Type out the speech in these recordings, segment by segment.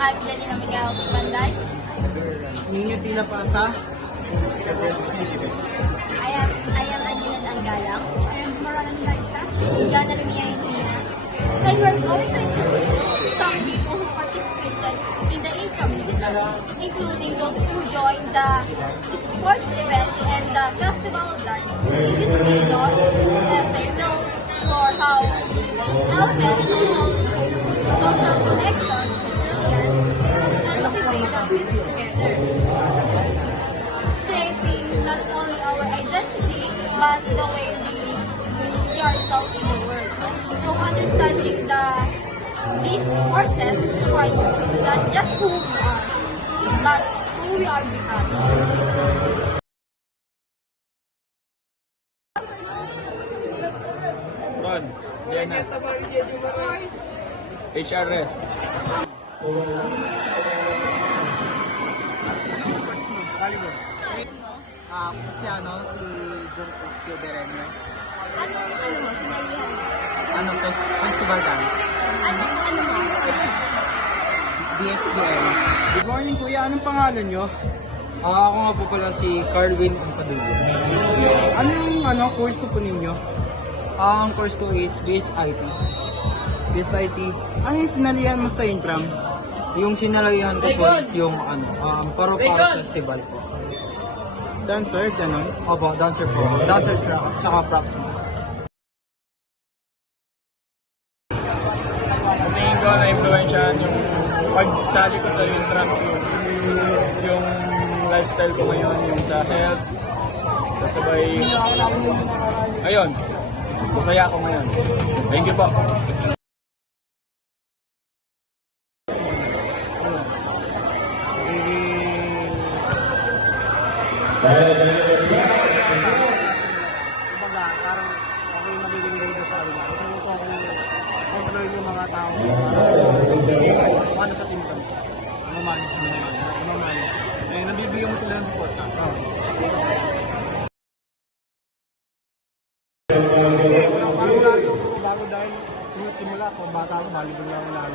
I'm Janina Miguel Panday. Ninyo Tila Pasa. I am Anilad Anggalang. I am Maralan Laisa. Jana Lumia Intrina. And we're going to introduce some people who participated in the intramural, including those who joined the sports event and the festival dance. In this video, essay will explore how these elements social connections, resilience, and motivation fit together, shaping not only our identity, but the way we see ourselves in the world. So understanding these forces define not just who we are, but who we are becoming. Ron, Diana, HRS. Si John Escobereño. Ano, Festival dance. ano mo? DSDL. Good morning kuya, anong pangalan nyo? Ako nga po pala si Carwin Ampadulo. Anong course po ninyo? Ang course ko is BSIT. BSIT. Ano yung sinalihan mo sa intrams? Yung sinalihan ko po is yung Paro-Paro Festival po. Dancer, gano'n? Opo, dancer po. Dancer track, tsaka props mo. Tingin ko na-influensyahan yung pagsali ko sa intrams, yung lifestyle ko ngayon, yung sa health. Kasabay, ayun, masaya ako ngayon. Thank you po. Kumbaga, parang ako yung magiging leader sa kanila. Ito ko kung control yung mga tao. Paano sa team kami? Mamanage mo naman. Mamanage. Eh, nabibigyan mo sila ng support. Parang wala rin ako bago dahil simula ako, bata ako, volleyball lang ako lalo.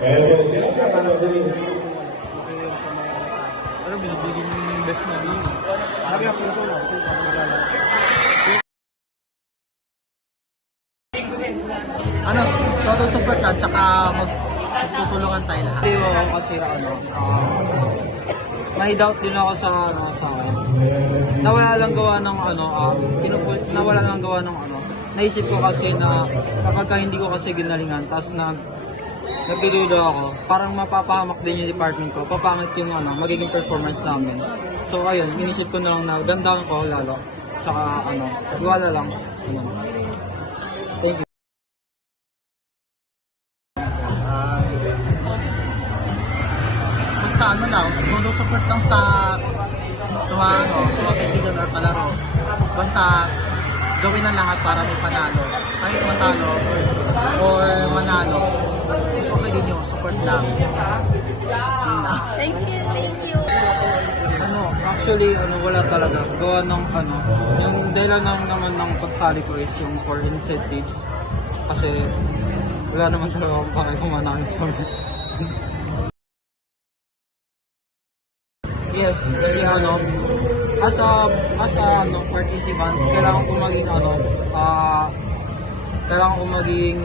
Kaya parang sa rin, okay yun sa mga tao. Pero binibigyan mo yung best na rin. Sabi nga, puso lang. Puso ako maglalaro. Total support lang, tsaka magtutulungan tayo lahat. Hindi ako kasi na-doubt din ako sa akin. Nawala lang gawa ng naisip ko kasi na kapag hindi ko kasi ginalingan, tapos nagdududa ako, parang mapapahamak din yung department ko, papangit yung magiging performance namin. So ayun, inisip ko na lang na dandahan ko lalo, tsaka iwala lang. Ayun. Thank you. Basta todo support lang sa mga kaibigan or palaro. Basta gawin ang lahat para may panalo. Kahit matalo or manalo, okay din yung support lang. Thank you. Thank you. Actually, wala talaga. Gawa ng yung dahilan naman ng pagsali ko is yung for incentives. Kasi wala naman talaga akong pakay kung manalo kami. Yes, kasi as a participant, kailangan ko maging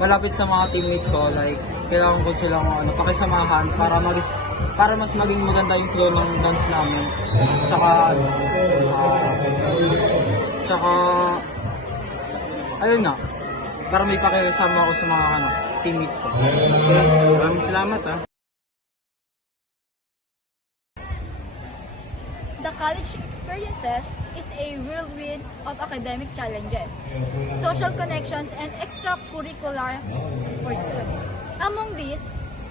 malapit sa mga teammates ko, like kailangan ko silang pakisamahan para mas maging maganda yung flow ng dance namin. Tsaka ayun na, para may pakisama ako sa mga teammates ko. Maraming salamat The college experiences is a whirlwind of academic challenges, social connections, and extracurricular pursuits. Among these,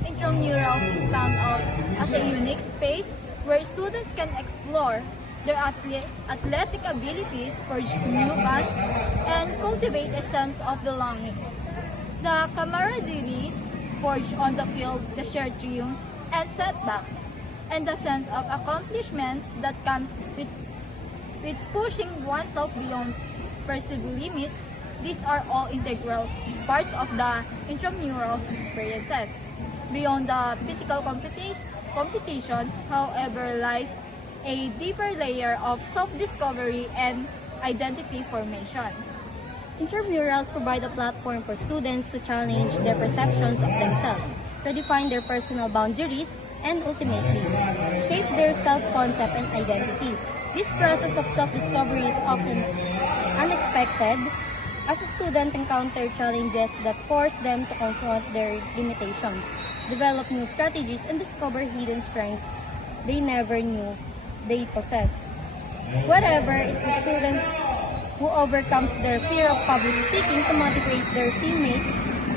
intramurals stand out as a unique space where students can explore their athletic abilities, forge new bonds, and cultivate a sense of belongings. The camaraderie forged on the field, the shared triumphs and setbacks, and the sense of accomplishments that comes with pushing oneself beyond perceived limits. These are all integral parts of the intramurals experiences. Beyond the physical competitions, however, lies a deeper layer of self-discovery and identity formation. Intramurals provide a platform for students to challenge their perceptions of themselves, redefine their personal boundaries, and ultimately shape their self-concept and identity. This process of self-discovery is often unexpected as a student encounter challenges that force them to confront their limitations, develop new strategies, and discover hidden strengths they never knew they possess. Whatever is the students who overcomes their fear of public speaking to motivate their teammates,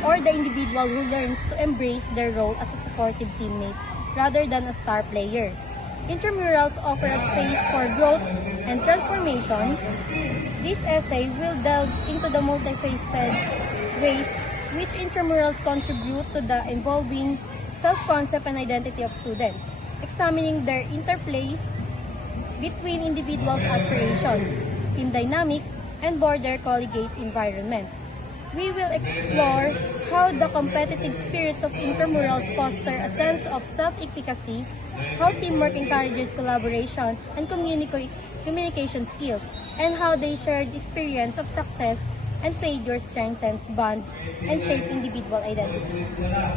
or the individual who learns to embrace their role as a supportive teammate rather than a star player. Intramurals offer a space for growth and transformation. This essay will delve into the multifaceted ways which intramurals contribute to the evolving self-concept and identity of students, examining their interplays between individuals' aspirations, team dynamics, and broader collegiate environment. We will explore how the competitive spirits of intramurals foster a sense of self-efficacy, how teamwork encourages collaboration and communication skills, and how the shared experience of success and failure strengthens bonds and shape individual identities.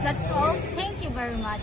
That's all. Thank you very much.